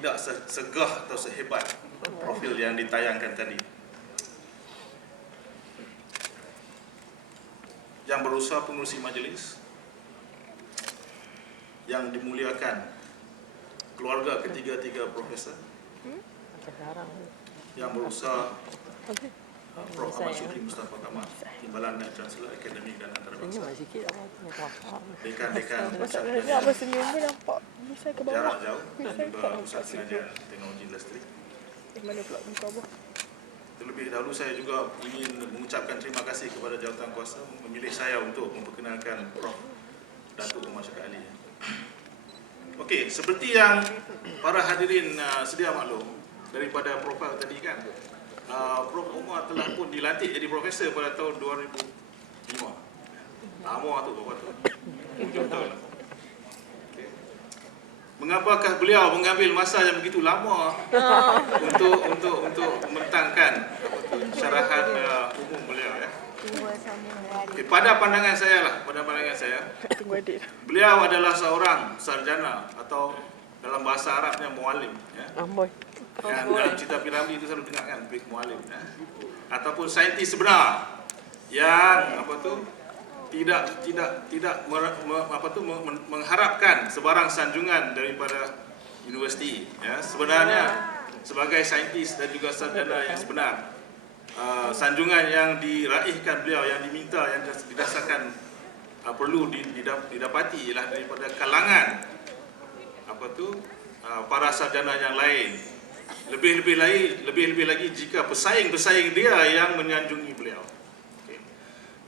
tidak segah atau sehebat profil yang ditayangkan tadi. Yang berusaha pengurusi majlis, yang dimuliakan keluarga ketiga-tiga profesor, yang berusaha Prof. Ahmad Syukri Mustafa Kamal, Timbalan dan Chancellor Akademik dan Antarabangsa, dekan-dekan pusat pengajian jarak jauh dan juga pusat pengajian teknologi industri. Terlebih dahulu saya juga ingin mengucapkan terima kasih kepada jawatan kuasa memilih saya untuk memperkenalkan Prof. Datuk Umar Syarikat Ali. Okey, seperti yang para hadirin sedia maklum daripada profil tadi kan, Prof. Umar telah pun dilantik jadi profesor pada tahun 2005. Lama tu berapa tahun? 7 tahun. Okay. Mengapakah beliau mengambil masa yang begitu lama untuk mentangkan syarahan umum beliau ya? Okay, pada pandangan saya beliau adalah seorang sarjana atau dalam bahasa Arabnya muallim ya. Yang dalam cerita Piramli itu selalu dengar kan, muallim ya. Ataupun saintis sebenar yang tidak mengharapkan sebarang sanjungan daripada universiti ya. Sebenarnya sebagai saintis dan juga sarjana yang sebenar, sanjungan yang diraihkan beliau, yang diminta, yang didasarkan perlu didapati ialah daripada kalangan para sarjana yang lain. Lebih-lebih lagi jika pesaing-pesaing dia yang menyanjungi beliau. Okay.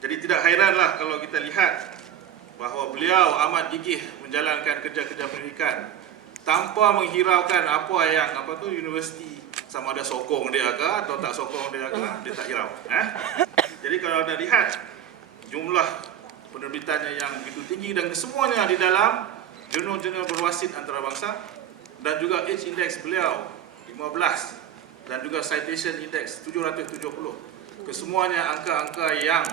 Jadi tidak hairanlah kalau kita lihat bahawa beliau amat gigih menjalankan kerja-kerja pendidikan tanpa menghiraukan apa yang universiti sama ada sokong dia ke atau tak sokong dia ke, dia tak hirau. Jadi kalau anda lihat jumlah penerbitannya yang begitu tinggi dan kesemuanya di dalam jurnal-jurnal berwasit antarabangsa, dan juga H index beliau 15 dan juga citation index 770. Kesemuanya angka-angka yang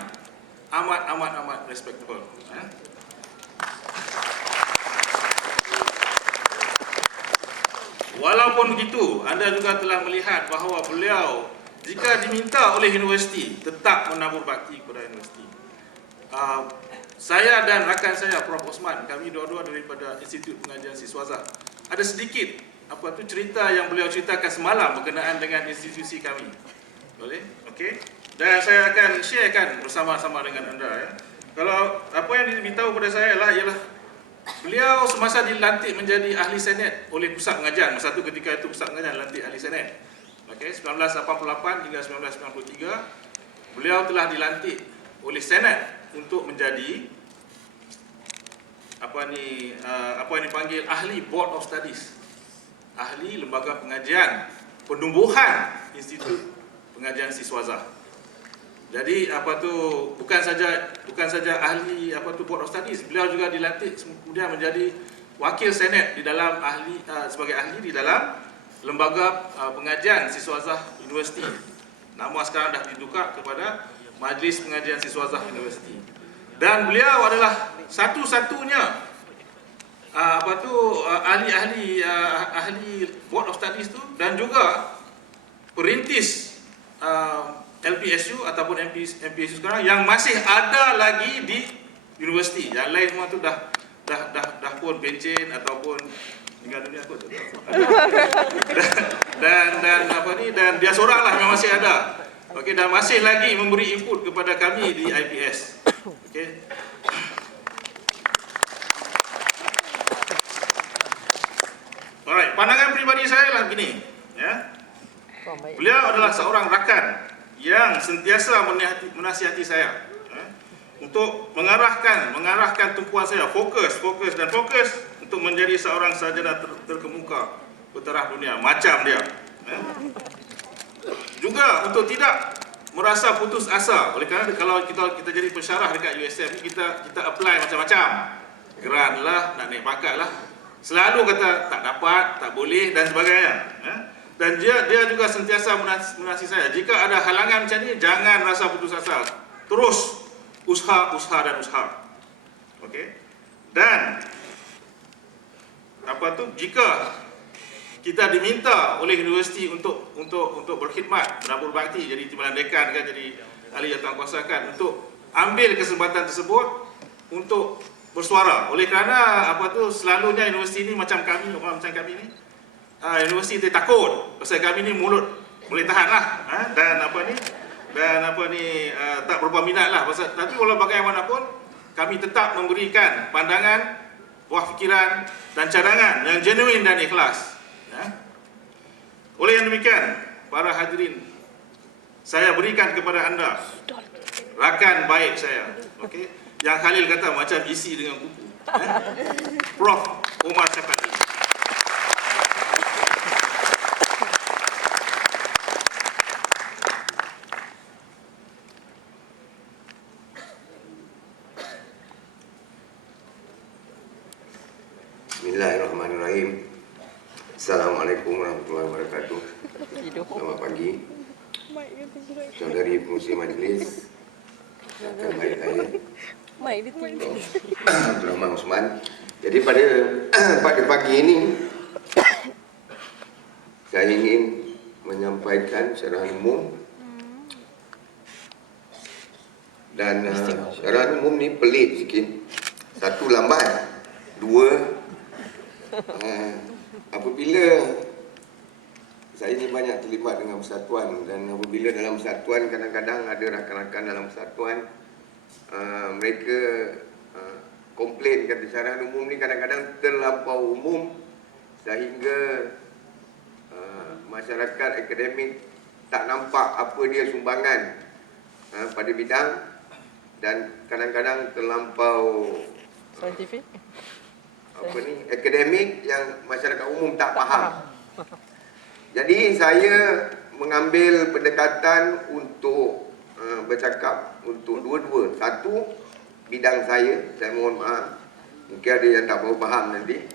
amat respectable. Walaupun begitu, anda juga telah melihat bahawa beliau jika diminta oleh universiti tetap menabur bakti kepada universiti. Saya dan rakan saya Prof. Osman, kami dua-dua daripada Institut Pengajian Siswazah, ada sedikit cerita yang beliau ceritakan semalam berkenaan dengan institusi kami. Boleh? Okey. Dan saya akan sharekan bersama-sama dengan anda ya. Kalau apa yang diberitahu kepada saya ialah beliau semasa dilantik menjadi ahli Senet oleh Pusat Pengajian, masa itu ketika itu Pusat Pengajian lantik ahli Senet. Okey, 1988 hingga 1993 beliau telah dilantik oleh Senat untuk menjadi apa yang dipanggil ahli Board of Studies, ahli lembaga pengajian penumbuhan Institut Pengajian Siswazah. Jadi bukan saja ahli Board of Studies, beliau juga dilantik kemudian menjadi wakil Senat di dalam sebagai ahli di dalam lembaga pengajian Siswazah Universiti. Nama sekarang dah ditukar kepada Majlis Pengajian Siswazah Universiti. Dan beliau adalah satu-satunya ahli Board of Studies tu, dan juga perintis LPSU ataupun MPSU sekarang yang masih ada lagi di universiti. Yang lain semua tu dah pun pencen ataupun tinggal dunia kot. Dan dia seoranglah yang masih ada. Okey, dan masih lagi memberi input kepada kami di IPS. Okey. Alright, pandangan peribadi saya lah begini, ya. Beliau adalah seorang rakan yang sentiasa menasihati saya untuk mengarahkan tumpuan saya fokus untuk menjadi seorang sarjana terkemuka bertaraf dunia macam dia. Juga untuk tidak merasa putus asa. Oleh kerana kalau kita jadi pensyarah dekat USM ni, kita apply macam-macam. Grant lah, nak naik pangkat lah. Selalu kata tak dapat, tak boleh dan sebagainya. Dan dia juga sentiasa menasihati saya, jika ada halangan macam ni, jangan rasa putus asa. Terus usaha. Okey. Dan jika kita diminta oleh universiti untuk berkhidmat, beramal bakti, jadi timbalan dekan kan, jadi ahli jawatankuasa kan, untuk ambil kesempatan tersebut untuk bersuara. Oleh kerana selalunya universiti ini macam kami, universiti takut pasal kami ni mulut boleh tahan lah, dan tak berapa minat lah pasal, tapi walau bagaimanapun kami tetap memberikan pandangan, buah fikiran dan cadangan yang genuine dan ikhlas. Oleh yang demikian, para hadirin, saya berikan kepada anda rakan baik saya, okey, yang Khalil kata macam isi dengan buku, Prof. Omar Syafaqi. Bismillahirrahmanirrahim. Assalamualaikum warahmatullahi wabarakatuh. Selamat pagi, saudari pengurusi majlis, rakan baik saya, Abdul Rahman Osman. Jadi pada pagi ini saya ingin menyampaikan secara umum, dan secara umum ni pelik sikit. Satu, lambat. Dua, apabila saya ini banyak terlibat dengan persatuan, dan apabila dalam persatuan kadang-kadang ada rakan-rakan dalam persatuan mereka komplain kata secara umum ni kadang-kadang terlampau umum sehingga masyarakat akademik tak nampak apa dia sumbangan pada bidang, dan kadang-kadang terlampau saintifik, akademik yang masyarakat umum tak faham. Jadi saya mengambil pendekatan untuk bercakap untuk dua-dua. Satu, bidang saya mohon maaf, mungkin ada yang tak berapa faham nanti.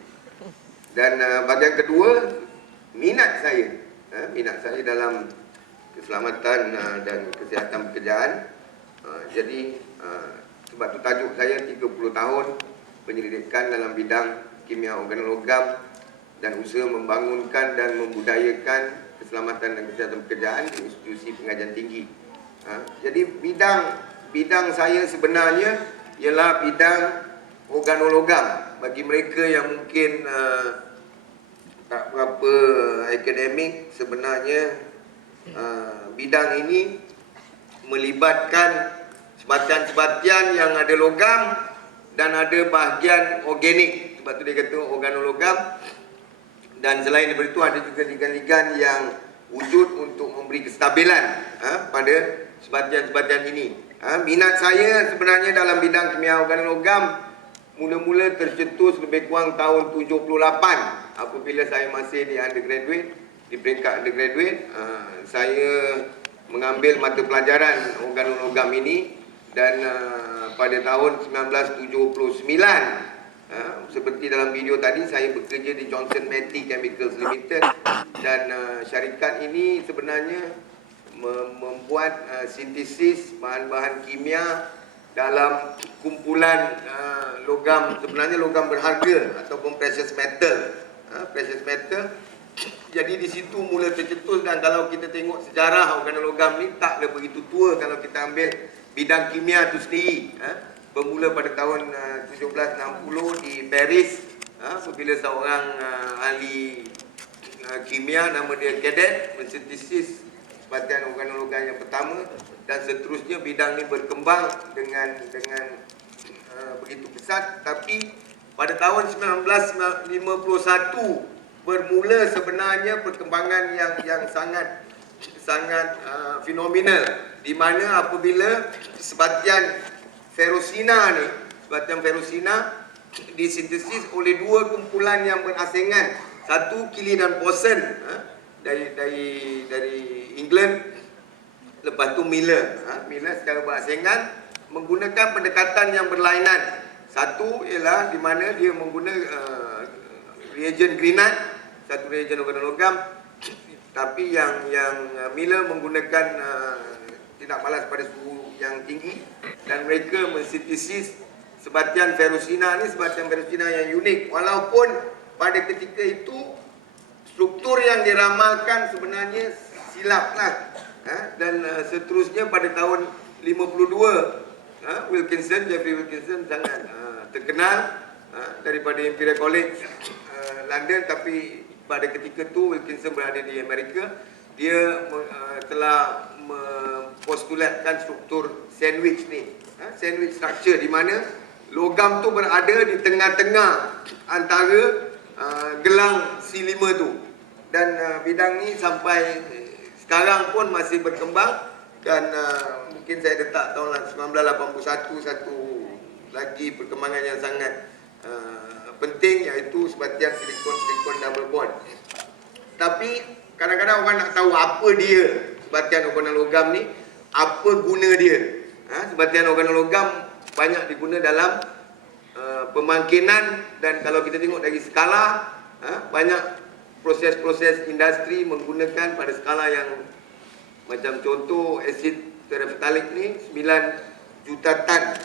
Dan bahagian kedua, minat saya dalam keselamatan dan kesihatan pekerjaan. Jadi sebab tu tajuk saya 30 tahun penyelidikan dalam bidang kimia organologam dan usaha membangunkan dan membudayakan keselamatan dan kesihatan pekerjaan di institusi pengajian tinggi. Jadi bidang saya sebenarnya ialah bidang organologam. Bagi mereka yang mungkin tak berapa akademik, sebenarnya bidang ini melibatkan sebatian-sebatian yang ada logam dan ada bahagian organik. Sebab tu dia kata organologam. Dan selain daripada itu ada juga ligan-ligan yang wujud untuk memberi kestabilan pada sebatian-sebatian ini. Minat saya sebenarnya dalam bidang kimia organologam mula-mula tercetus lebih kurang tahun 78 apabila saya masih di undergraduate, di peringkat undergraduate. Saya mengambil mata pelajaran organologam ini, dan pada tahun 1979 seperti dalam video tadi, saya bekerja di Johnson Matthey Chemicals Limited, dan syarikat ini sebenarnya membuat sintesis bahan-bahan kimia dalam kumpulan logam, sebenarnya logam berharga ataupun precious metal. Jadi di situ mula tercetus. Dan kalau kita tengok sejarah organologam ni taklah begitu tua kalau kita ambil bidang kimia itu sendiri. Bermula pada tahun 1760 di Paris, apabila seorang ahli kimia nama dia Cadet mensintesis sebatian organologam yang pertama, dan seterusnya bidang ini berkembang dengan begitu pesat. Tapi pada tahun 1951 bermula sebenarnya perkembangan yang sangat fenomenal, di mana apabila sebatian ferrosina disintesis oleh dua kumpulan yang berasingan, satu Keely dan Poisson dari England, lepas tu Miller secara berasingan menggunakan pendekatan yang berlainan. Satu ialah di mana dia menggunakan reagen Grignard, satu reagen organologam, tapi yang Miller menggunakan tidak malas pada suhu yang tinggi, dan mereka mensintesis sebatian ferrosina ni, sebatian ferrosina yang unik, walaupun pada ketika itu struktur yang diramalkan sebenarnya silap lah. Dan seterusnya pada tahun 52, Jeffrey Wilkinson sangat terkenal daripada Imperial College London, tapi pada ketika tu Wilkinson berada di Amerika. Dia telah mempostulatkan struktur sandwich ni, sandwich structure, di mana logam tu berada di tengah-tengah antara gelang C5 tu. Dan bidang ni sampai sekarang pun masih berkembang. Dan mungkin saya letak tahun 1981 satu lagi perkembangan yang sangat penting, iaitu sebatian silikon double bond. Tapi kadang-kadang orang nak tahu apa dia sebatian organologam ni, apa guna dia. Sebatian organologam banyak diguna dalam pemangkinan, dan kalau kita tengok dari skala, banyak proses-proses industri menggunakan pada skala yang macam contoh asid terephtalic ni 9 juta tan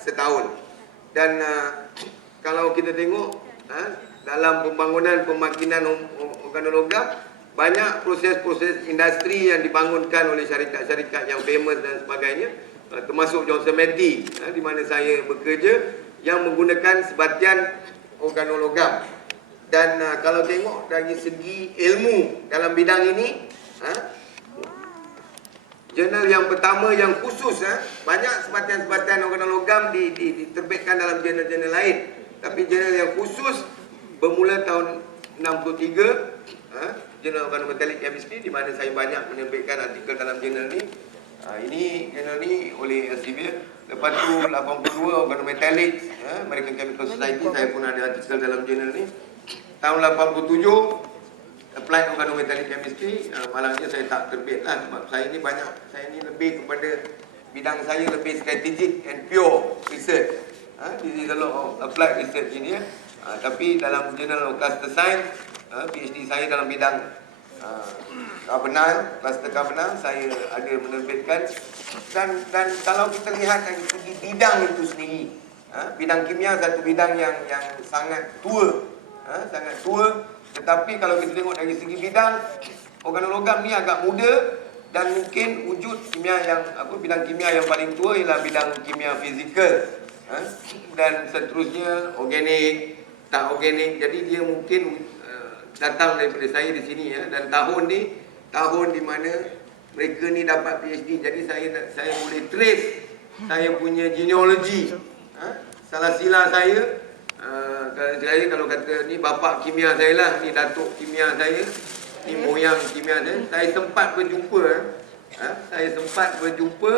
setahun. Dan kalau kita tengok dalam pembangunan pemakinan organologam, banyak proses-proses industri yang dibangunkan oleh syarikat-syarikat yang famous dan sebagainya, termasuk Johnson Matthey, di mana saya bekerja, yang menggunakan sebatian organologam. Dan kalau tengok dari segi ilmu dalam bidang ini, jurnal yang pertama yang khusus, banyak sebatian-sebatian organologam diterbitkan dalam jurnal-jurnal lain, tapi jurnal yang khusus bermula tahun 63, Jurnal Organometallic Chemistry, di mana saya banyak menerbitkan artikel dalam jurnal ni. Ini jurnal ni oleh Elsevier. Lepas tu 82 Organometallic, American Chemical Society, saya pun ada artikel dalam jurnal ni. Tahun 87 Applied Organometallic Chemistry, malangnya saya tak terbit lah, sebab saya ni lebih kepada bidang saya lebih strategic and pure research. This is a lot of applied research ini. Tapi dalam Journal of Cluster Science, PhD saya dalam bidang cluster carbonyl, saya ada menerbitkan. Dan kalau kita lihat dari segi bidang itu sendiri, bidang kimia satu bidang yang sangat tua, tetapi kalau kita tengok dari segi bidang, organologam ni agak muda, dan mungkin wujud bidang kimia yang paling tua ialah bidang kimia fizikal, dan seterusnya organik, tak organik. Jadi dia mungkin datang daripada saya di sini, dan tahun di mana mereka ni dapat PhD. Jadi saya boleh trace saya punya genealogy, salah sila saya. Kalau kata ni bapa kimia saya lah, ni datuk kimia saya, ni moyang kimia saya. Saya sempat berjumpa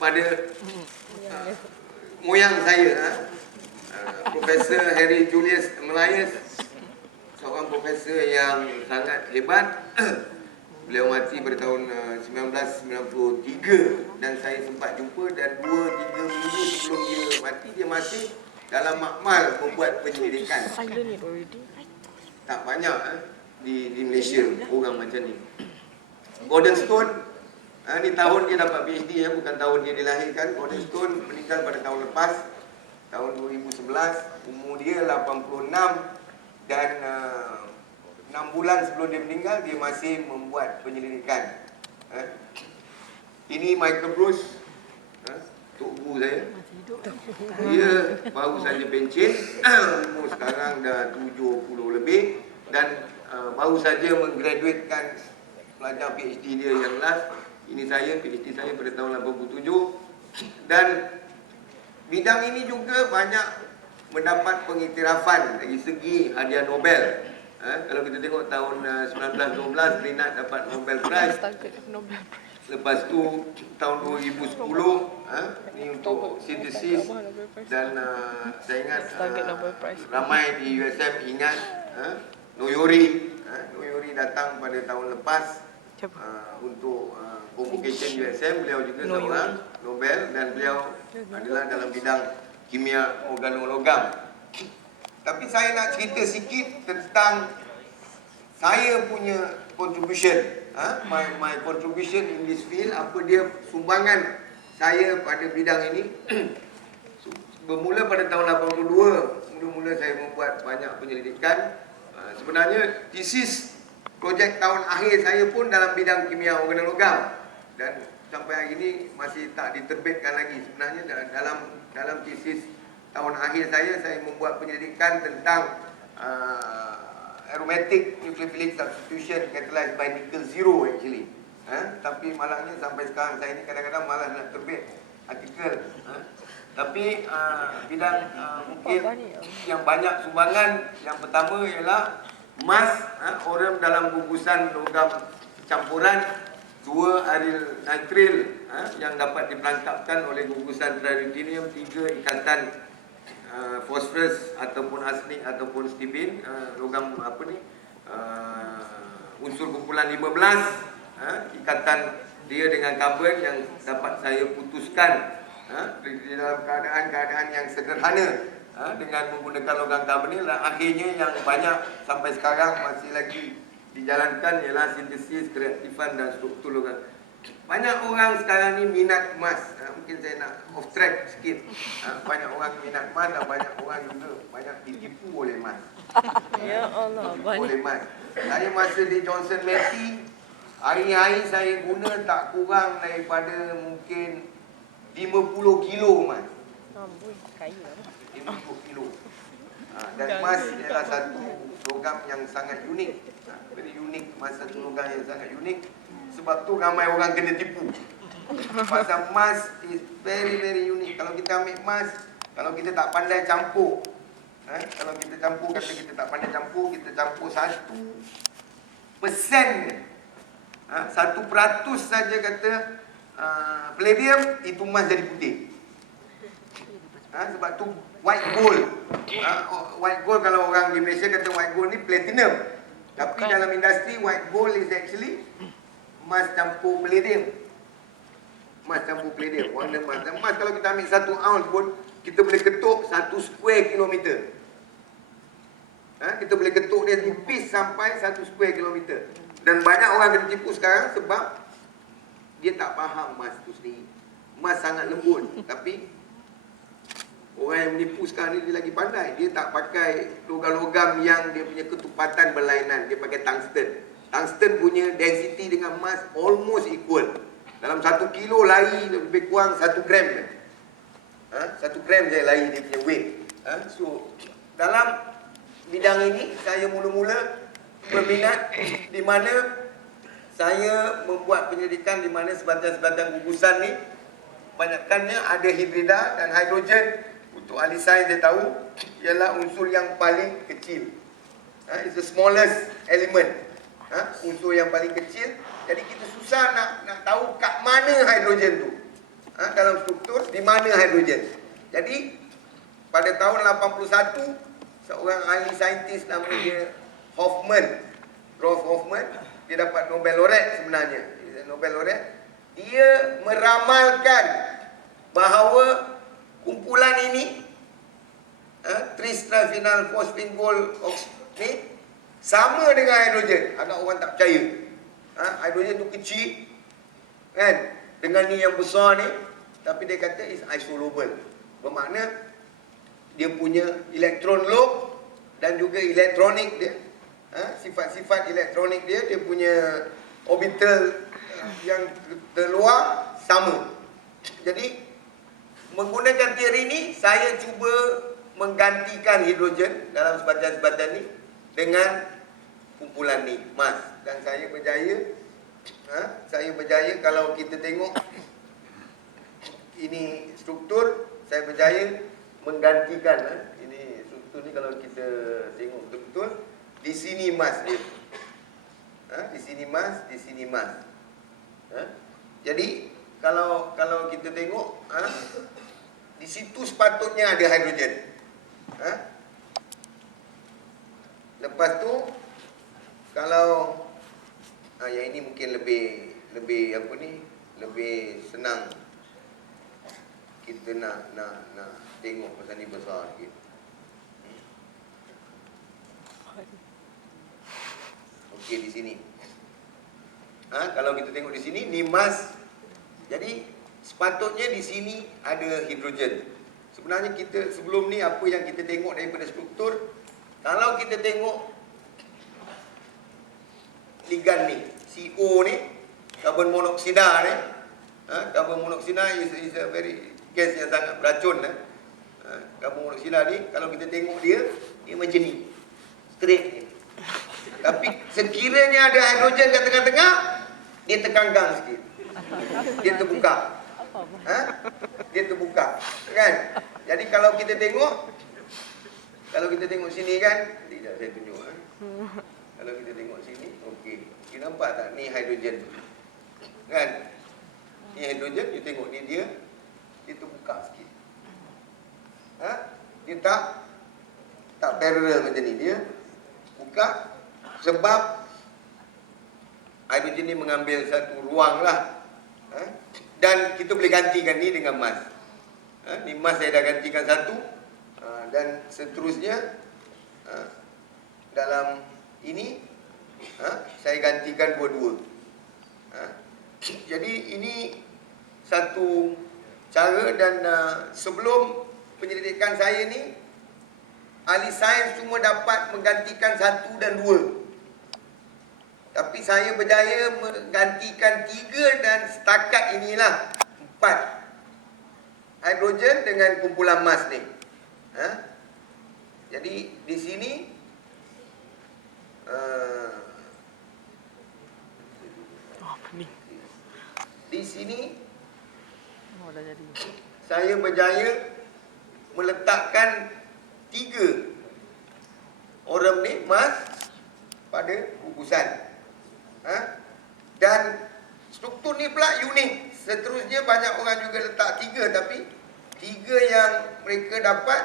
pada moyang saya, Profesor Harry Julius Melias, seorang profesor yang sangat hebat. Beliau mati pada tahun 1993, dan saya sempat jumpa, dan 2-3 minggu sebelum dia mati, dia masih dalam makmal membuat penyelidikan. Tak banyak di Malaysia orang macam ni. Gordon Stone, ni tahun dia dapat PhD, bukan tahun dia dilahirkan. Gordon Stone meninggal pada tahun lepas, tahun 2011, umur dia 86, dan 6 bulan sebelum dia meninggal, dia masih membuat penyelidikan. Ini Michael Bruce, tok guru saya. Dia baru saja pencen, umur sekarang dah 70 lebih, dan baru saja menggraduatekan pelajar PhD dia yang last. Ini saya, PhD saya pada tahun 87. Dan bidang ini juga banyak mendapat pengiktirafan dari segi hadiah Nobel. Kalau kita tengok tahun 1912, Grenard dapat Nobel Prize. Lepas tu tahun 2010, ni untuk sintesis. Dan saya ingat ramai di USM ingat Noyori. Noyori datang pada tahun lepas untuk convocation USM. Beliau juga seorang Nobel, dan beliau adalah dalam bidang kimia organologam. Tapi saya nak cerita sikit tentang saya punya contribution, my contribution in this field, apa dia sumbangan saya pada bidang ini. Bermula pada tahun 82, mula-mula saya membuat banyak penyelidikan Sebenarnya tesis projek tahun akhir saya pun dalam bidang kimia organologam, dan sampai hari ini masih tak diterbitkan lagi. Sebenarnya dalam tesis tahun akhir saya membuat penyelidikan tentang aromatic nucleophilic substitution catalyzed by nickel zero actually. Tapi malangnya sampai sekarang saya ni kadang-kadang malas nak terbit artikel. Tapi bidang mungkin yang banyak sumbangan yang pertama ialah emas, orang dalam bungkusan logam campuran 2 aryl nitril yang dapat diperangkapkan oleh bungkusan tritium, 3 ikatan fosforus ataupun arsenik ataupun stibin, logam apa ni, unsur kumpulan 15, ikatan dia dengan karbon yang dapat saya putuskan di dalam keadaan yang sederhana dengan menggunakan logam karbon ni. Akhirnya yang banyak sampai sekarang masih lagi dijalankan ialah sintesis, kreatifan dan struktur logam. Banyak orang sekarang ni minat emas. Mungkin saya nak off track sikit. Banyak orang minat emas dan banyak orang juga banyak ditipu oleh emas. Ya Allah, Oleh emas. Saya masa di Johnson Matthey, hari-hari saya guna tak kurang daripada mungkin 50 kilo emas. Amboi, kaya lah. 50 kilo. Dan emas ialah satu logam yang sangat unik. Very unik, emas satu logam yang sangat unik. Sebab tu ramai orang kena tipu. Pasal emas is very unik. Kalau kita ambil emas, kalau kita tak pandai campur, kalau kita campur, kata kita tak pandai campur, kita campur 1% ni, 1% saja kata palladium, itu emas jadi putih. Sebab tu white gold, white gold kalau orang di Malaysia kata white gold ni platinum. Tapi dalam industri white gold is actually emas campur palladium. Emas campur palladium, warna emas. Dan emas kalau kita ambil 1 ounce pun, kita boleh ketuk 1 square kilometer. Kita boleh ketuk dia tipis sampai 1 square kilometer. Dan banyak orang kena tipu sekarang sebab dia tak faham emas tu sendiri. Emas sangat lembut, tapi orang yang menipu sekarang ni dia lagi pandai. Dia tak pakai logam-logam yang dia punya ketupatan berlainan. Dia pakai tungsten. Tungsten punya density dengan emas almost equal. Dalam 1 kilo lari lebih kurang 1 gram. 1 gram saya lari dia punya weight. So dalam bidang ini saya mula-mula berminat, di mana saya membuat penyelidikan di mana sebatang-sebatang gugusan ni banyakkannya ada hibrida dan hidrogen. Untuk ahli sains dia tahu ialah unsur yang paling kecil. It's the smallest element. Unsur yang paling kecil. Jadi kita susah nak tahu kat mana hidrogen tu. Dalam struktur di mana hidrogen. Jadi pada tahun 81 seorang ahli saintis nama dia Rolf Hoffman, dia dapat Nobel laureate sebenarnya. Nobel laureate. Dia meramalkan bahawa kumpulan ini tristrifinal phosphine-gold oxide sama dengan hidrogen. Agak orang tak percaya. Hidrogen tu kecil kan, dengan ni yang besar ni, tapi dia kata is isolable. Bermakna dia punya elektron lobe dan juga elektronik dia, sifat-sifat elektronik dia punya orbital yang terluar sama. Jadi menggunakan teori ini, saya cuba menggantikan hidrogen dalam sebatan-sebatan ni dengan kumpulan ni, emas. Dan saya berjaya, kalau kita tengok ini struktur, saya berjaya menggantikan. Ini struktur ni kalau kita tengok betul-betul, di sini emas dia. Di sini emas, di sini emas. Jadi kalau kita tengok, di situ sepatutnya ada hidrogen. Lepas tu kalau yang ini mungkin lebih apa ni, lebih senang kita nak tengok pasal ni besar sikit. Okey, di sini. Kalau kita tengok di sini, ni emas. Jadi sepatutnya di sini ada hidrogen. Sebenarnya kita sebelum ni apa yang kita tengok daripada struktur, kalau kita tengok ligan ni, CO ni, karbon monoksida ni. Karbon monoksida is a very gas yang sangat beracun. Karbon monoksida ni, kalau kita tengok dia macam ni. Straight ni. Tapi sekiranya ada hidrogen kat tengah-tengah, dia terkangkang sikit. Dia terbuka. Dia terbuka. Kan? Jadi kalau kita tengok sini kan, tidak saya tunjuk. Kalau kita tengok sini, okey. Kita nampak tak ni hidrogen? Kan? Ni hidrogen, you tengok ni dia terbuka sikit. Dia tak parallel macam ni. Dia buka sebab hidrogen ni mengambil satu ruang lah. Dan kita boleh gantikan ni dengan mas. Ni mas saya dah gantikan satu. Dan seterusnya dalam ini saya gantikan dua-dua. Jadi ini satu cara. Dan sebelum penyelidikan saya ni, ahli sains semua dapat menggantikan 1 dan 2. Tapi saya berjaya menggantikan 3 dan setakat inilah 4 hidrogen dengan kumpulan mas ni. Jadi di sini saya berjaya meletakkan 3 orang ni mas pada gugusan. Dan struktur ni pula unik. Seterusnya banyak orang juga letak 3, tapi 3 yang mereka dapat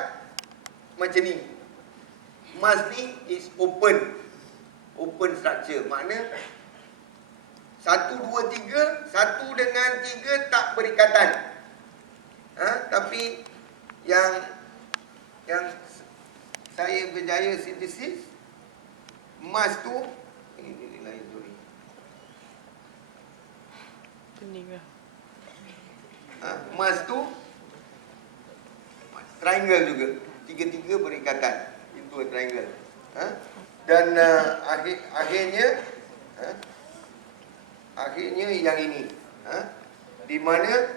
macam ni. Mas ni is open structure. Makna 1, 2, 3, 1 dengan 3 tak berikatan. Tapi yang saya berjaya sintesis, mas tu ini lain, sorry. Mas tu triangle juga. 3 berikatan. Itu triangle. Dan akhirnya yang ini. Di mana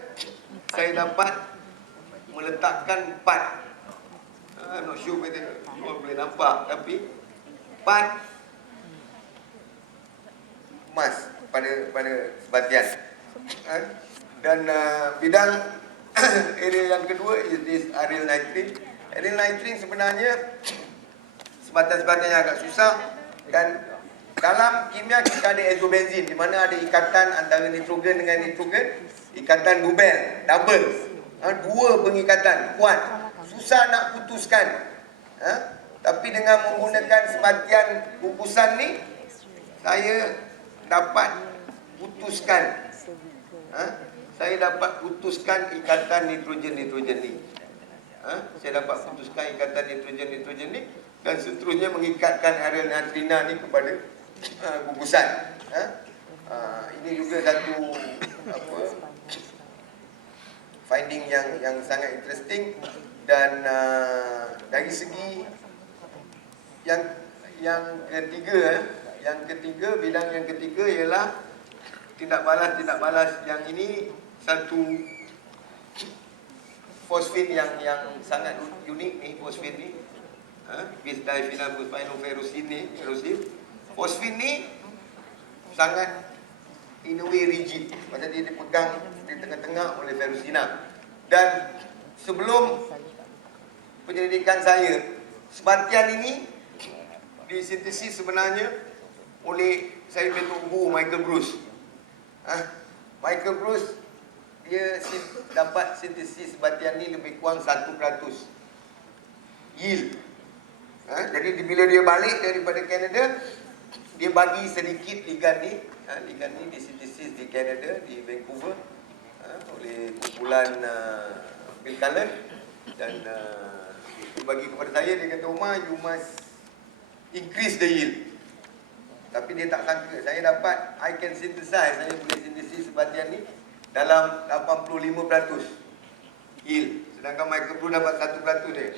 saya dapat meletakkan 4. I'm not sure whether you all boleh nampak, tapi 4 mas pada sebatian. Dan bidang area yang kedua is this aryl nitrine. Aryl nitrine sebenarnya sebatian-sebatian yang agak susah. Dan dalam kimia kita ada isobenzin, di mana ada ikatan antara nitrogen dengan nitrogen, ikatan double. 2 pengikatan kuat, susah nak putuskan. Tapi dengan menggunakan sebatian gugusan ni, saya dapat putuskan. Saya dapat putuskan ikatan nitrogen-nitrogen ni. Saya dapat putuskan ikatan nitrogen-nitrogen ni, dan seterusnya mengikatkan aryl nitrina ni kepada gugusan. Ini juga satu finding yang sangat interesting. Dan dari segi yang ketiga, bidang yang ketiga ialah tindak balas. Yang ini satu fosfin yang sangat unik ni, fosfin ni. Bis diphenylphenoferrosin ni, fosfin ni sangat in a way rigid. Macam dia dipegang di tengah-tengah oleh ferrosina. Dan sebelum penyelidikan saya, sebatian ini disintesis sebenarnya oleh saya Datuk Guru Michael Bruce. Michael Bruce dia dapat sintesis sebatian ni lebih kurang 1% yield. Jadi bila dia balik daripada Canada, dia bagi sedikit ligan ni. Ligan ni disintesis di Canada, di Vancouver, oleh kumpulan Bill Cullen. Dan dia bagi kepada saya, dia kata, Umar, you must increase the yield. Tapi dia tak sangka saya dapat, I can synthesize, saya boleh sintesis sebatian ni dalam 85% yield. Sedangkan Michael Blue dapat 1% dia.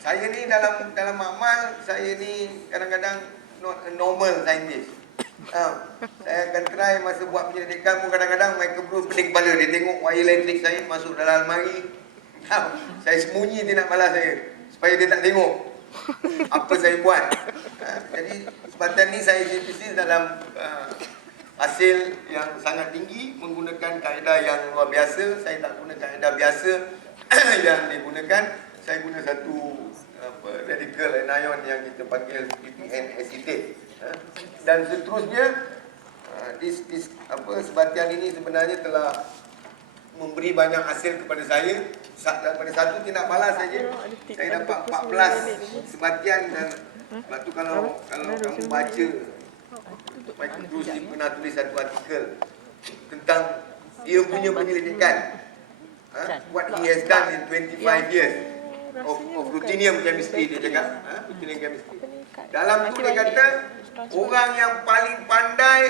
Saya ni dalam makmal, saya ni kadang-kadang not a normal scientist. Saya akan try masa buat penyelidikan pun kadang-kadang Michael Bruce pening kepala. Dia tengok wire elektrik saya masuk dalam almari. Saya sembunyi dia nak balas saya supaya dia tak tengok apa saya buat. Jadi sebatan ni saya sintesis dalam hasil yang sangat tinggi menggunakan kaedah yang luar biasa. Saya tak guna kaedah biasa yang digunakan. Saya guna satu radical anion yang kita panggil PPN acetate. Dan seterusnya sebatian ini sebenarnya telah memberi banyak hasil kepada saya. Daripada satu tindak balas saja saya dapat 14 sebatian. Dan sebab tu kalau kamu baca, Michael Bruce dia pernah tulis satu artikel tentang dia punya penyelidikan, what he has done in 25 years of ruthenium chemistry. Dia cakap ruthenium chemistry. Dalam tu dia kata orang yang paling pandai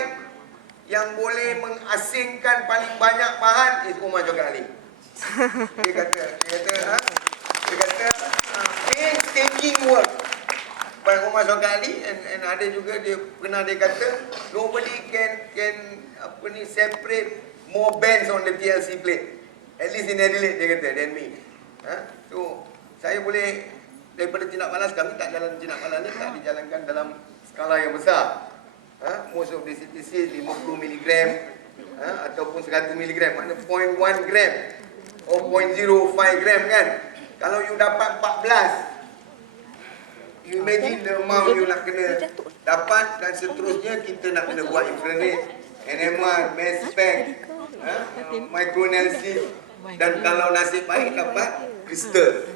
yang boleh mengasingkan paling banyak bahan is Omar Syokar Ali. Dia kata painstaking work by Omar Syokar Ali, and ada juga dia kata nobody can separate more bands on the TLC plate, at least in Adelaide, dia kata, than me. So saya boleh daripada tindak balas, kami tak jalan tindak balas ni, tak dijalankan dalam skala yang besar. Most of the synthesis 50 mg ataupun 100 mg, mana 0.1 gram or 0.05 gram kan. Kalau you dapat 14, you imagine the amount you nak kena dapat. Dan seterusnya kita nak kena buat infrared, NMR, mass spec, microanalysis, dan kalau nasib baik dapat kristal,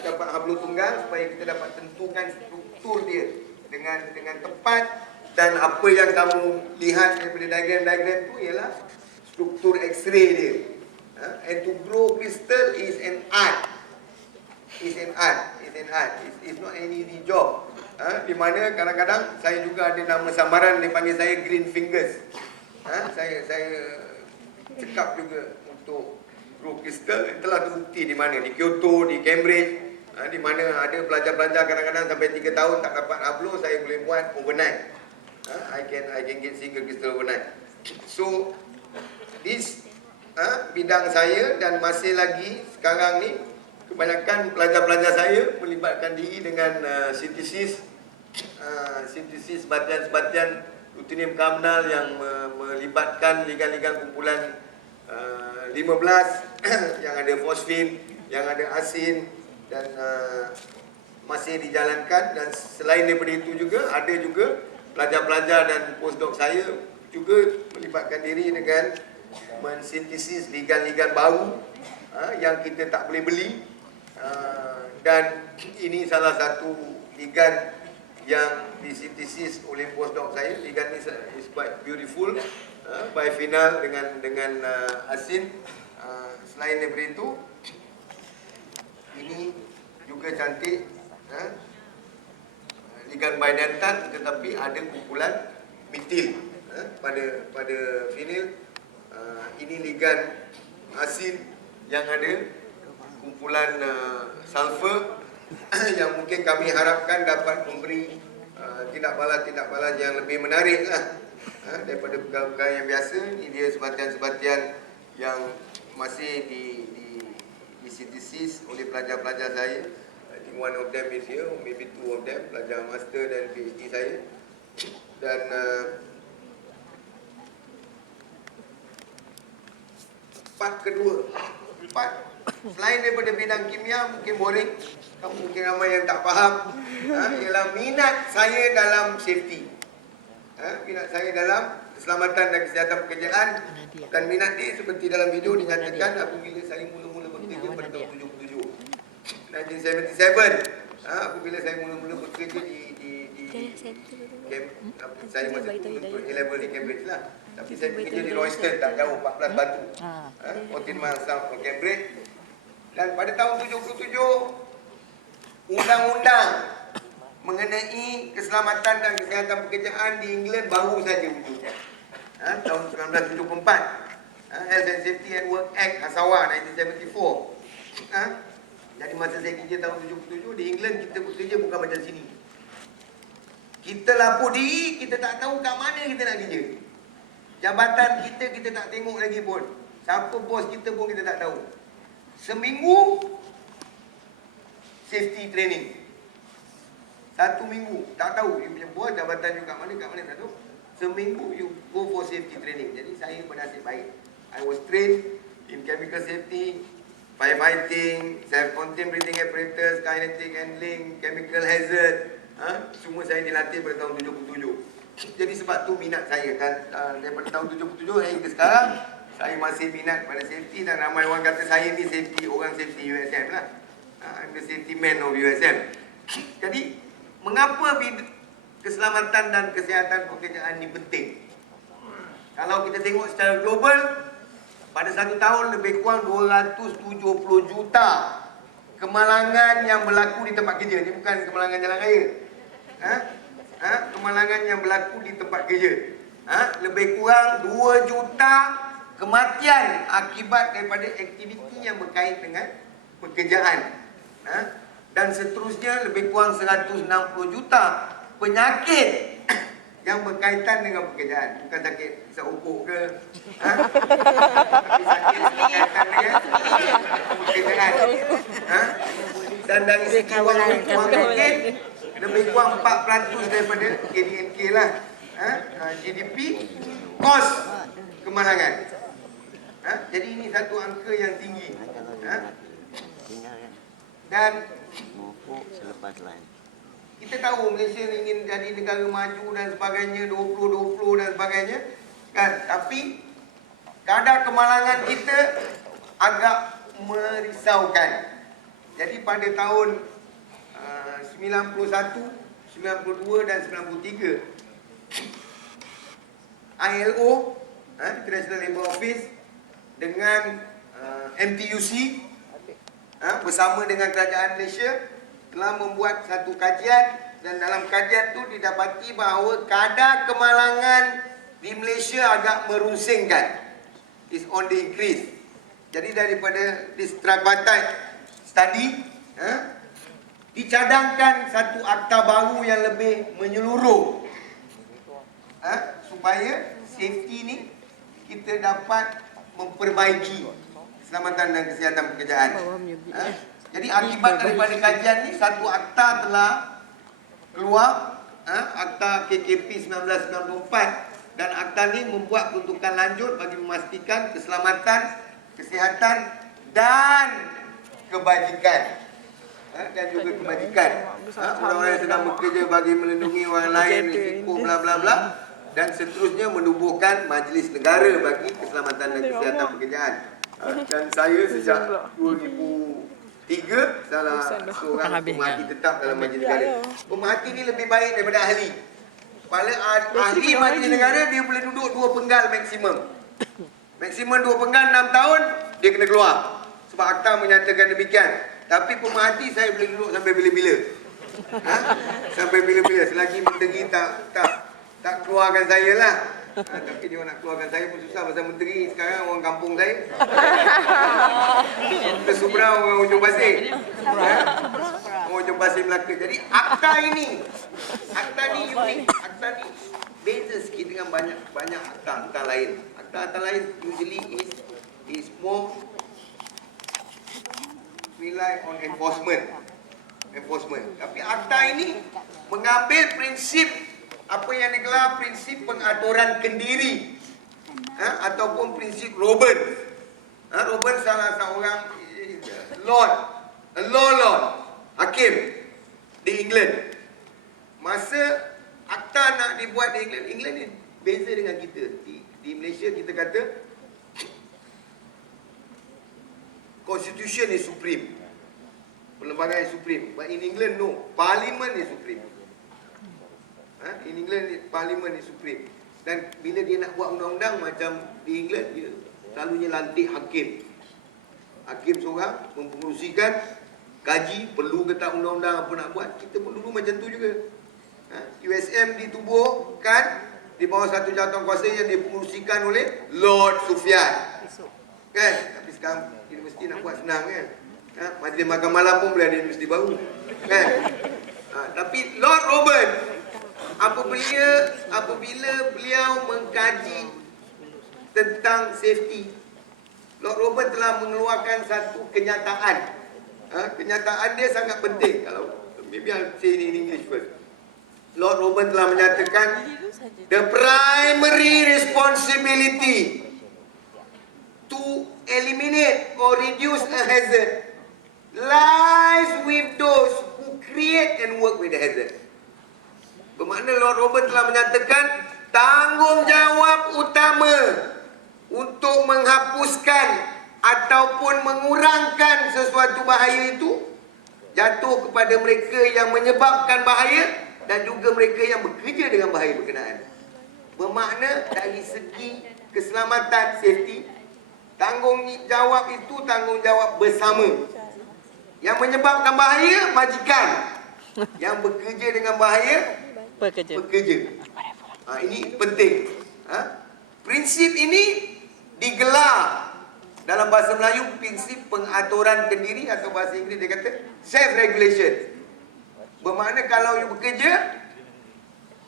dapat hablu tunggal supaya kita dapat tentukan struktur dia dengan tepat. Dan apa yang kamu lihat daripada diagram-diagram tu ialah struktur X-ray dia. And to grow crystal is an art. It's not any easy job. Di mana kadang-kadang saya juga ada nama samaran, dia panggil saya green fingers. Saya cekap juga untuk grow crystal. Telah terbukti di mana? Di Kyoto, di Cambridge, di mana ada pelajar-pelajar kadang-kadang sampai 3 tahun tak dapat hablo, saya boleh buat overnight. I can get single crystal overnight. So this bidang saya, dan masih lagi sekarang ni kebanyakan pelajar-pelajar saya melibatkan diri dengan sintesis sebatian ruthenium kamnal yang melibatkan ligan-ligan kumpulan 15 yang ada fosfin, yang ada asin, dan masih dijalankan. Dan selain daripada itu juga ada juga pelajar-pelajar dan postdoc saya juga melibatkan diri dengan mensintesis ligan-ligan baru yang kita tak boleh beli. Dan ini salah satu ligan yang disintesis oleh postdoc saya. Ligan ini is quite beautiful, bifinal dengan asin. Selain daripada itu, ini juga cantik, ligan bidentat, tetapi ada kumpulan metil pada vinil. Ini ligan asin yang ada kumpulan sulfur yang mungkin kami harapkan dapat memberi tindak balas yang lebih menarik daripada perkara-perkara yang biasa. Ini dia sebatian-sebatian yang masih disintesis oleh pelajar-pelajar saya. One of them is here, maybe two of them, pelajar master dan PhD saya. Dan part kedua, selain daripada bidang kimia, mungkin boring, kamu mungkin ramai yang tak faham, ialah minat saya dalam safety, minat saya dalam keselamatan dan kesihatan pekerjaan. Dan minat ni seperti dalam video dinyatakan apabila saya mula-mula bekerja pada tahun 77, 1977, apabila saya mula-mula bekerja di saya masa itu untuk A-level di Cambridge lah. Tapi saya bekerja di Royston, tak jauh, 14 Batu, 14 miles south from Cambridge. Dan pada tahun 77, undang-undang mengenai keselamatan dan kesihatan pekerjaan di England baru saja wujud. Tahun 1974, Health and Safety at Work Act Hasawa 1974. Jadi masa saya kerja tahun 77 di England, kita bekerja bukan macam sini. Kita lapor diri, kita tak tahu kat mana kita nak kerja. Jabatan kita tak tengok lagi pun. Siapa bos kita pun kita tak tahu. Seminggu safety training. 1 minggu tak tahu you punya bos jabatan you kat mana tak tahu. Seminggu you go for safety training. Jadi saya bernasib baik. I was trained in chemical safety, firefighting, self-contained breathing apparatus, kinetic handling, chemical hazard. Semua saya dilatih pada tahun 77. Jadi sebab tu minat saya kan daripada tahun 77 hingga sekarang saya masih minat pada safety dan ramai orang kata saya ni safety, orang safety USM lah. I'm the safety man of USM. Jadi mengapa keselamatan dan kesihatan pekerjaan ini penting? Kalau kita tengok secara global, pada satu tahun lebih kurang 270 juta kemalangan yang berlaku di tempat kerja. Ini bukan kemalangan jalan raya. Kemalangan yang berlaku di tempat kerja. Lebih kurang 2 juta kematian akibat daripada aktiviti yang berkait dengan pekerjaan. Dan seterusnya lebih kurang 160 juta penyakit yang berkaitan dengan pekerjaan. Bukan sakit isap ukuk ke, tapi sakit berkaitan dengan pekerjaan. Dan dari segi wang ringgit, lebih kurang 4% daripada KDNK lah, GDP, kos kemalangan. Jadi ini satu angka yang tinggi. Dan kita tahu Malaysia ingin jadi negara maju dan sebagainya, 2020 dan sebagainya kan, tapi kadar kemalangan kita agak merisaukan. Jadi pada tahun 91, 92 dan 93 ILO, International Labour Office dengan MTUC bersama dengan kerajaan Malaysia telah membuat satu kajian, dan dalam kajian itu didapati bahawa kadar kemalangan di Malaysia agak merusingkan, is on the increase. Jadi daripada this tripartite study dicadangkan satu akta baru yang lebih menyeluruh supaya safety ni kita dapat memperbaiki keselamatan dan kesihatan pekerjaan. Jadi akibat daripada kajian ni, satu akta telah keluar, Akta KKP 1994, dan akta ni membuat peruntukan lanjut bagi memastikan keselamatan, kesihatan dan kebajikan. Dan juga kebajikan orang-orang yang sedang bekerja bagi melindungi orang lain, risiko bla bla bla, dan seterusnya menubuhkan Majlis Negara bagi Keselamatan dan Kesihatan Pekerjaan. Dan saya sejak 2003 salah seorang pemerhati tetap dalam Majlis Negara. Pemerhati ni lebih baik daripada ahli. Kepala ahli Majlis Negara dia boleh duduk 2 penggal maksimum. Maksimum 2 penggal 6 tahun dia kena keluar. Sebab akta menyatakan demikian. Tapi pemerhati saya boleh duduk sampai bila-bila. Sampai bila-bila selagi menteri tak keluarkan saya lah. Tapi dia nak keluarkan saya pun susah pasal menteri sekarang orang kampung saya. Kita Subra orang Ujung Pasir. Orang Ujung Pasir Melaka. Jadi akta ni unik. Akta ni beza sikit dengan banyak akta lain. Akta lain usually is more rely on enforcement. Tapi akta ini mengambil prinsip apa yang digelar prinsip pengaturan kendiri, ataupun prinsip Roberts. Roberts salah seorang lord, hakim di England. Masa akta nak dibuat di England ni beza dengan kita. Di Malaysia kita kata Constitution is supreme, perlembagaan is supreme. But in England no, Parliament is supreme. In England, Parliament is supreme. Dan bila dia nak buat undang-undang macam di England, dia selalunya lantik hakim. Hakim seorang mempengerusikan, kaji, perlu ke tak undang-undang apa nak buat. Kita pun dulu macam tu juga. USM ditubuhkan di bawah satu jawatankuasa yang dipengerusikan oleh Lord Sufyan. Kan? Tapi sekarang universiti nak buat senang kan? Majlis makan malam pun boleh ada universiti baru. Kan? Tapi Lord Robert apabila beliau mengkaji tentang safety, Lord Robert telah mengeluarkan satu kenyataan. Kenyataan dia sangat penting. Kalau maybe I'll say it in English first. Lord Robert telah menyatakan the primary responsibility to eliminate or reduce a hazard lies with those who create and work with the hazard. Bermakna Lord Robert telah menyatakan tanggungjawab utama untuk menghapuskan ataupun mengurangkan sesuatu bahaya itu jatuh kepada mereka yang menyebabkan bahaya dan juga mereka yang bekerja dengan bahaya berkenaan. Bermakna dari segi keselamatan, safety, tanggungjawab itu tanggungjawab bersama. Yang menyebabkan bahaya, majikan. Yang bekerja dengan bahaya, pekerja. Ini penting. Prinsip ini digelar dalam bahasa Melayu prinsip pengaturan kendiri, atau bahasa Inggeris dia kata self-regulation. Bermakna kalau you bekerja,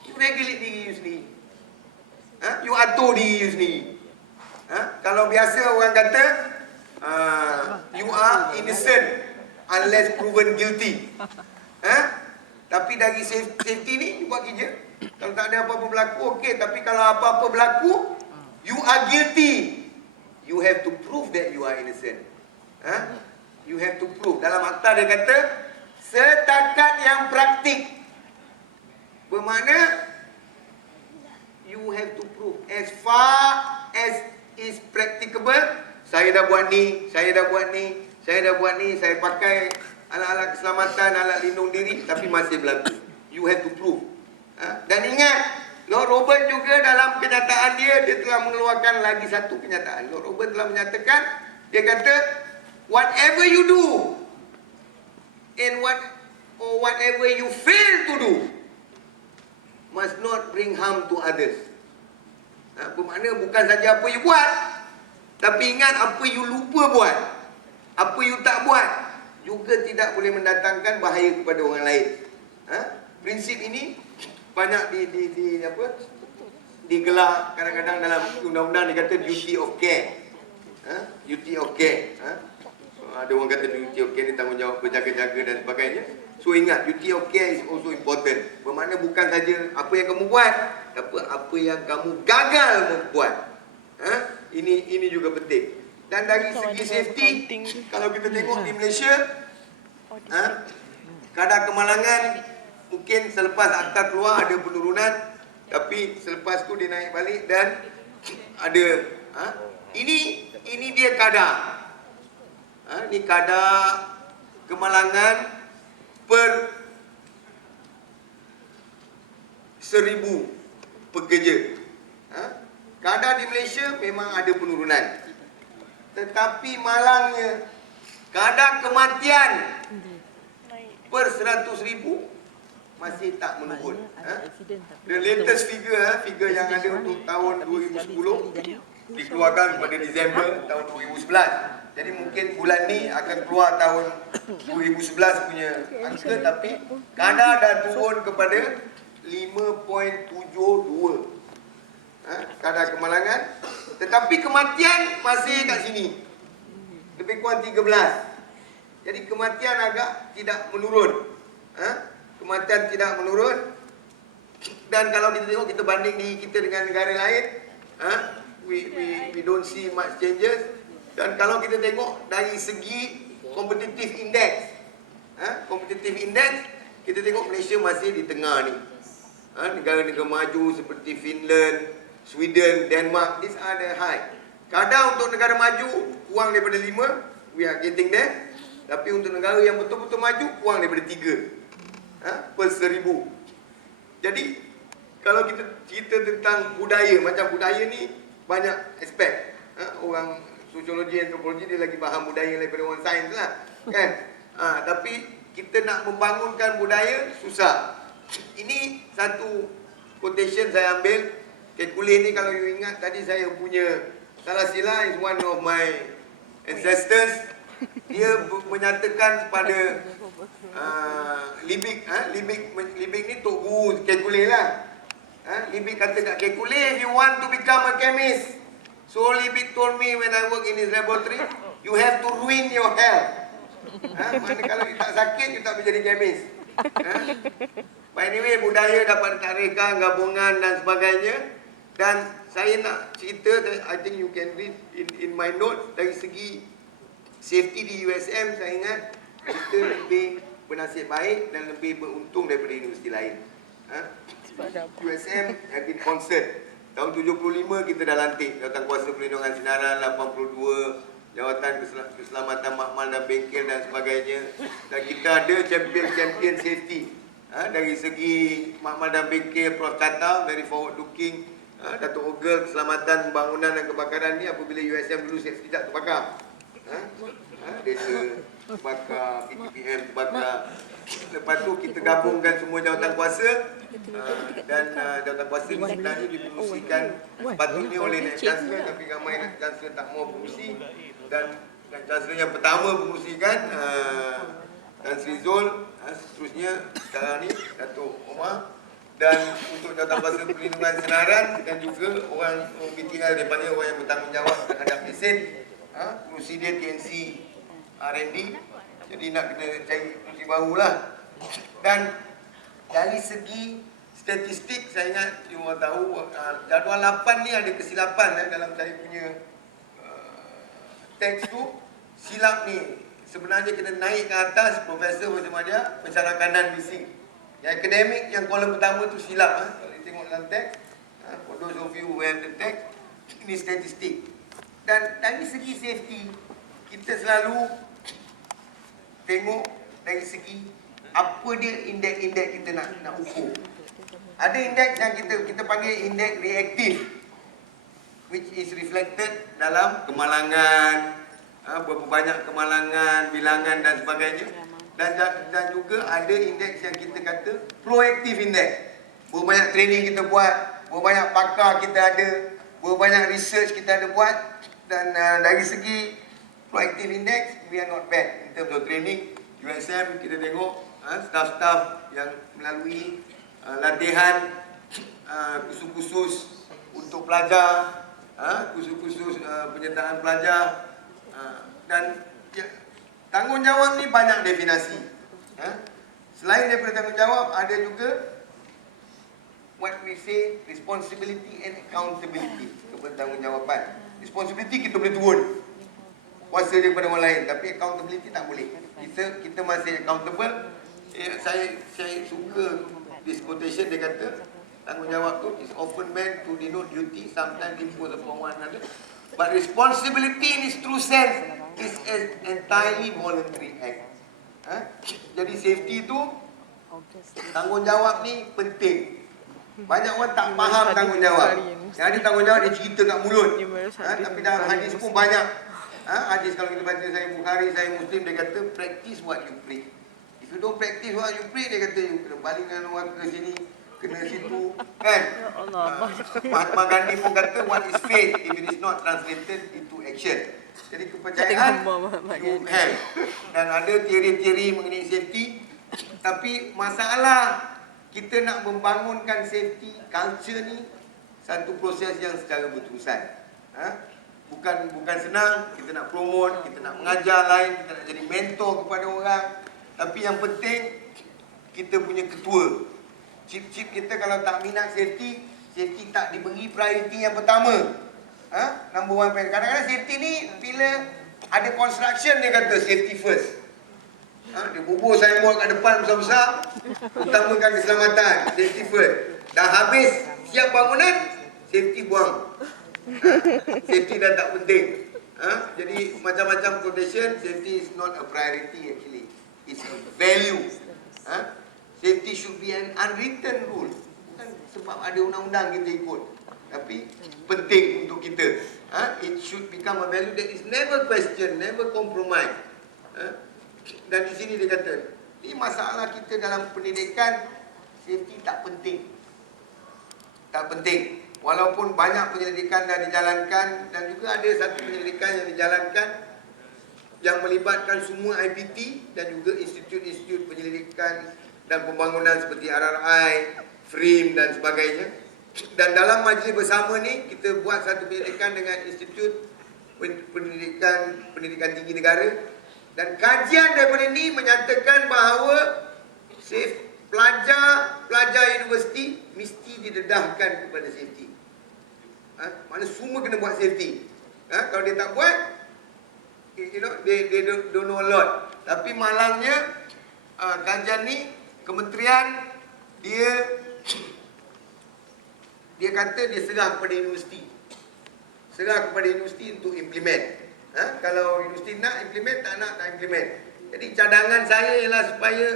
you regulate diri you sendiri. You atur diri you sendiri. Kalau biasa orang kata you are innocent unless proven guilty. Tapi dari safety ni you buat kerja. Kalau tak ada apa-apa berlaku, okey. Tapi kalau apa-apa berlaku, you are guilty. You have to prove that you are innocent. You have to prove. Dalam akta dia kata setakat yang praktik. Bermakna you have to prove as far as is practicable. Saya dah buat ni, saya dah buat ni, saya dah buat ni, saya pakai alat-alat keselamatan, alat lindung diri, tapi masih berlaku. You have to prove. Dan ingat, Lord Robert juga dalam kenyataan dia telah mengeluarkan lagi satu kenyataan. Lord Robert telah menyatakan, dia kata, whatever you do and whatever you fail to do must not bring harm to others. Bermakna bukan saja apa you buat, tapi ingat apa you lupa buat, apa you tak buat juga tidak boleh mendatangkan bahaya kepada orang lain. Prinsip ini banyak digelar kadang-kadang dalam undang-undang dia kata duty of care. Duty of care. Ada orang kata duty of care ni tanggungjawab berjaga-jaga dan sebagainya. So ingat, duty of care is also important. Bermakna bukan saja apa yang kamu buat, tapi apa yang kamu gagal membuat. Ini juga penting. Dan dari segi safety, kalau kita tengok di Malaysia, kadar kemalangan mungkin selepas akta keluar ada penurunan, tapi selepas tu dia naik balik dan ada ini dia kadar. Ini kadar kemalangan per 1000 pekerja. Kadar di Malaysia memang ada penurunan. Tetapi malangnya kadar kematian per 100,000 masih tak menurun. The latest figure yang ada untuk tahun 2010 dikeluarkan pada Disember tahun 2011. Jadi mungkin bulan ni akan keluar tahun 2011 punya angka, tapi kadar dah turun kepada 5.72 kadar kemalangan. Tetapi kematian masih kat sini, lebih kurang 13. Jadi kematian agak tidak menurun. Kematian tidak menurun. Dan kalau kita tengok, kita banding diri kita dengan negara lain, we don't see much changes. Dan kalau kita tengok dari segi competitive index, kita tengok Malaysia masih di tengah ni. Negara-negara maju seperti Finland, Sweden, Denmark, these are the high. Kadar untuk negara maju kurang daripada 5, we are getting there. Tapi untuk negara yang betul-betul maju kurang daripada 3 per 1000. Jadi kalau kita cerita tentang budaya, macam budaya ni banyak aspek. Orang sosiologi, antropologi dia lagi faham budaya daripada orang sains lah, kan? Tapi kita nak membangunkan budaya susah. Ini satu quotation saya ambil. Kekulen ni kalau you ingat tadi saya punya Salasila is one of my ancestors. Dia menyatakan pada Libik ni tok guru kalkulate lah. Libik kata kat kalkulate, if you want to become a chemist. So Libik told me when I work in his laboratory, you have to ruin your health. Mana kalau you tak sakit, you tak boleh jadi chemist. But anyway, budaya dapat tarikan, gabungan dan sebagainya. Dan saya nak cerita, I think you can read in my notes, dari segi safety di USM, saya ingat kita lebih bernasib baik dan lebih beruntung daripada universiti lain. USM have been concerned. Tahun 75 kita dah lantik Jawatan Kuasa Perlindungan Sinaran, 82 Jawatan Keselamatan Makmal dan Bengkel dan sebagainya. Dan kita ada champion safety. Dari segi Makmal dan Bengkel, Prof Tata, very forward looking. Datuk Ogel Keselamatan Bangunan dan Kebakaran ni apabila USM dulu tidak terbakar. Desa terbakar, PTPM terbakar. Lepas tu kita gabungkan semua jawatan kuasa dan jawatan kuasa ni sebenarnya dipengusikan sepatutnya oleh Naib Chancellor, tapi ramai Naib Chancellor tak mau pengusi. Dan Naib Chancellor yang pertama pengusikan Tan Sri Zul, seterusnya sekarang ni Datuk Omar. Dan untuk jawatan kuasa perlindungan senaran dan juga orang BTL daripada orang yang bertanggungjawab terhadap mesin, pengurusi dia TNC R&D. Jadi nak kena cari pengurusi baru lah. Dan dari segi statistik, saya ingat you all tahu jadual 8 ni ada kesilapan dalam saya punya teks tu. Silap ni sebenarnya kena naik ke atas. Profesor macam mana pencarian kanan bising. Yang akademik yang kolom pertama tu silap. Kalau tengok dalam teks, for those of you who have the text, ini statistik. Dan dari segi safety, kita selalu tengok dari segi apa dia indeks-indeks kita nak ukur. Ada indeks yang kita panggil indeks reaktif, which is reflected dalam kemalangan, berapa banyak kemalangan, bilangan dan sebagainya. Dan juga ada indeks yang kita kata proaktif indeks. Berapa banyak training kita buat, berapa banyak pakar kita ada, berapa banyak research kita ada buat. Dan dari segi proaktif indeks, we are not bad in terms of training. USM kita tengok staff-staff yang melalui latihan khusus-khusus untuk pelajar, khusus-khusus penyertaan pelajar. Dan tanggungjawab ni banyak definisi. Selain daripada tanggungjawab, ada juga what we say responsibility and accountability. Kebertanggungjawaban. Responsibility kita boleh turun kuasa daripada orang lain, tapi accountability tak boleh. Kita masih accountable. Saya suka this quotation, dia kata tanggungjawab tu is often meant to denote duty, sometimes imposed upon one another, but responsibility in its true sense is an entirely voluntary act. Jadi safety tu, tanggungjawab ni penting. Banyak orang tak faham tanggungjawab. Yang ada tanggungjawab dia cerita kat mulut. Tapi dalam hadis pun banyak. Hadis kalau kita baca Sahih Bukhari, Sahih Muslim, dia kata practice what you preach. If you don't practice what you preach, dia kata you kena baling dengan orang ke sini, kena situ, kan? Mahatma Gandhi pun kata what is faith if it is not translated into action. Jadi kepercayaan you have. Dan ada teori-teori mengenai safety. Tapi masalah kita nak membangunkan safety culture ni satu proses yang secara berterusan. Bukan senang. Kita nak promote, kita nak mengajar lain, kita nak jadi mentor kepada orang. Tapi yang penting kita punya ketua. Cip-cip kita kalau tak minat safety tak diberi priority yang pertama. Number one priority. Kadang-kadang safety ni bila ada construction dia kata safety first. Dia bubur signboard kat depan besar-besar, utamakan keselamatan, safety first. Dah habis siap bangunan, safety buang. Safety dah tak penting. Jadi macam-macam quotation, safety is not a priority actually. It's a value. Safety should be an unwritten rule. Bukan sebab ada undang-undang kita ikut, tapi penting untuk kita. It should become a value that is never questioned, never compromised. Dan di sini dia kata, ini masalah kita dalam pendidikan, safety tak penting. Tak penting. Walaupun banyak penyelidikan dah dijalankan, dan juga ada satu penyelidikan yang dijalankan yang melibatkan semua IPT dan juga institut-institut penyelidikan dan pembangunan seperti RRI, FRIM dan sebagainya. Dan dalam majlis bersama ni kita buat satu penyelidikan dengan Institut Pendidikan Tinggi Negara, dan kajian daripada ni menyatakan bahawa pelajar universiti mesti didedahkan kepada safety. Mana semua kena buat safety. Kalau dia tak buat, they don't know a lot. Tapi malangnya kajian ni kementerian dia kata dia serah kepada universiti. Serah kepada universiti untuk implement. Kalau universiti nak implement, tak implement. Jadi cadangan saya ialah supaya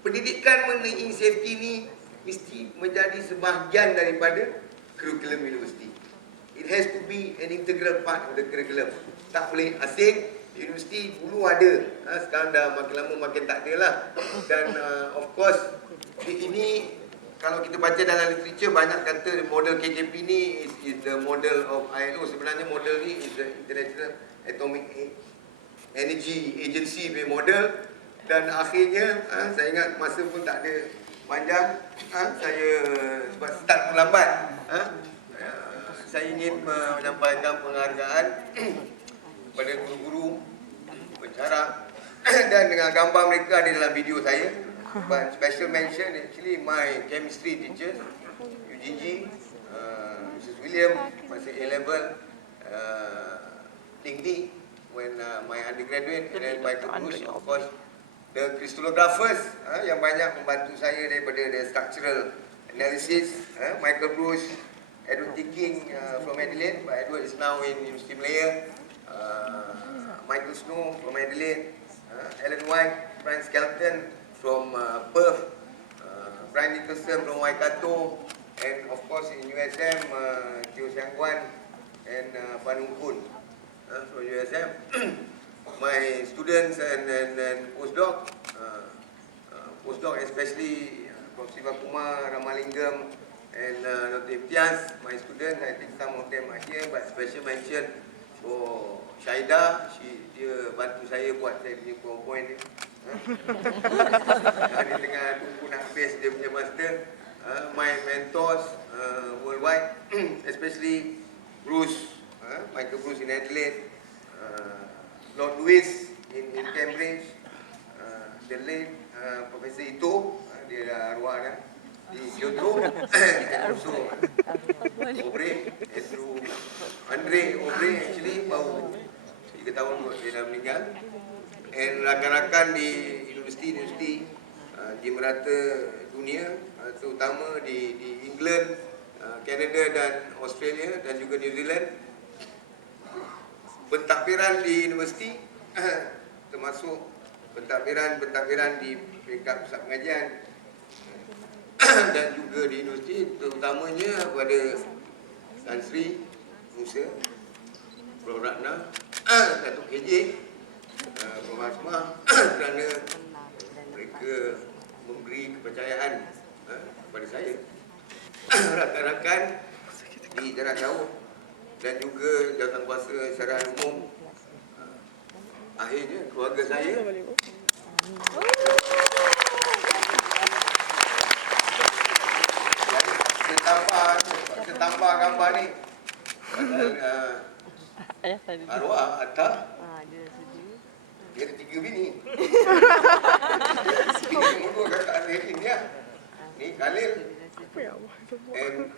pendidikan mengenai safety ni mesti menjadi sebahagian daripada kurikulum universiti. It has to be an integral part of the curriculum. Tak boleh asing. Universiti dulu ada, sekarang dah makin lama makin tak ada lah. Dan of course ini kalau kita baca dalam literature banyak kata model KJP ni is the model of ILO. Sebenarnya model ni is the International Atomic Energy Agency punya model. Dan akhirnya saya ingat masa pun tak ada panjang, saya sebab start pun lambat, saya ingin menyampaikan penghargaan kepada guru-guru, pencara dan dengan gambar mereka ada dalam video saya. But special mention actually my chemistry teacher UGG, Mrs. William, masa A-level, Tingdi when my undergraduate, and then Michael Bruce, of course the crystallographers yang banyak membantu saya daripada the structural analysis, Michael Bruce, Edward King from Adelaide, but Edward is now in University Malaya, Michael Snow from Adelaide, Alan White, Brian Skelton from Perth, Brian Nicholson from Waikato, and of course in USM, Teo Siang Guan and Pan Ung Kun from USM. My students and postdoc especially from Siva Kumar, Ramalingam and Dr. Imtiaz, my students, I think some of them are here, but special mention for Syaida, dia bantu saya buat saya punya PowerPoint ni. Dia tengah tunggu nak habis dia punya master. My mentors worldwide, especially Bruce, Michael Bruce in Adelaide, Lord Lewis in Cambridge, the late Professor Ito, dia dah arwah dah, di Kyoto, and also Aubrey, Andre Aubrey actually baru 3 tahun dia dah meninggal, and rakan-rakan di universiti di merata dunia, terutama di England, Canada dan Australia dan juga New Zealand. Pentadbiran di universiti termasuk pentadbiran di peringkat pusat pengajian dan juga di universiti, terutamanya kepada Tan Sri Musa, Prof. Ratna, Datuk KJ, Prof. Asmah, kerana mereka memberi kepercayaan kepada saya, rakan-rakan di jarak jauh dan juga jawatankuasa secara umum, akhirnya keluarga saya. Saya tambah gambar ni arwah Atta, dia ada 3 bini. Bini nombor kakak saya ni, ni Khalil and